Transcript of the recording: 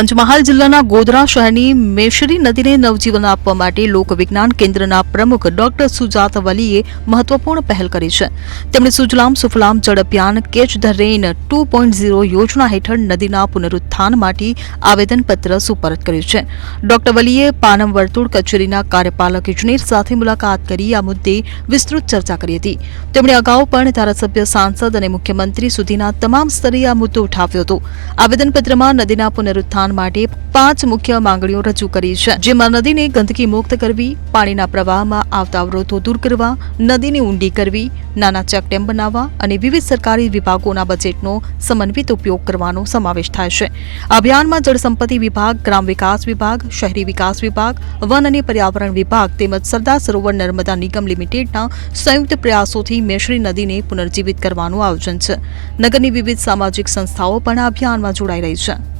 પંચમહાલ જિલ્લાના ગોધરા શહેરની મેશરી નદીને નવજીવન આપવા માટે લોકવિજ્ઞાન કેન્દ્રના પ્રમુખ ડોક્ટર સુજાત વલીએ મહત્વપૂર્ણ પહેલ કરી છે. તેમણે સુજલામ સુફલામ જળ અભિયાન catch the rain two point zero યોજના હેઠળ નદીના પુનરુત્થાન માટે આવેદનપત્ર સુપરત કર્યું છે. ડોક્ટર વલીએ પાનમ વર્તુળ કચેરીના કાર્યપાલક ઇજનેર સાથે મુલાકાત કરી આ મુદ્દે વિસ્તૃત ચર્ચા કરી હતી. તેમણે અગાઉ પણ ધારાસભ્ય, સાંસદ અને મુખ્યમંત્રી સુધીના તમામ સ્તરે આ મુદ્દો ઉઠાવ્યો હતો. આવેદનપત્રમાં નદીના પુનરુત્થાન માટે પાંચ મુખ્ય માંગણીઓ રજૂ કરી છે. જેમાં નદીને ગંદકી મુક્ત કરવી, પાણીના પ્રવાહમાં આવતા અવરોધો દૂર કરવા, નદીને ઊંડી કરવી, નાના ચેકડેમ બનાવવા અને વિવિધ સરકારી વિભાગોના બજેટનો સમન્વિત ઉપયોગ કરવાનો સમાવેશ થાય છે. અભિયાનમાં જળસંપત્તિ વિભાગ, ગ્રામ વિકાસ વિભાગ, શહેરી વિકાસ વિભાગ, વન અને પર્યાવરણ વિભાગ તેમજ સરદાર સરોવર નર્મદા નિગમ લિમિટેડના સંયુક્ત પ્રયાસોથી મેશ્રી નદીને પુનર્જીવિત કરવાનું આયોજન છે. નગરની વિવિધ સામાજિક સંસ્થાઓ પણ આ અભિયાનમાં જોડાઈ રહી છે.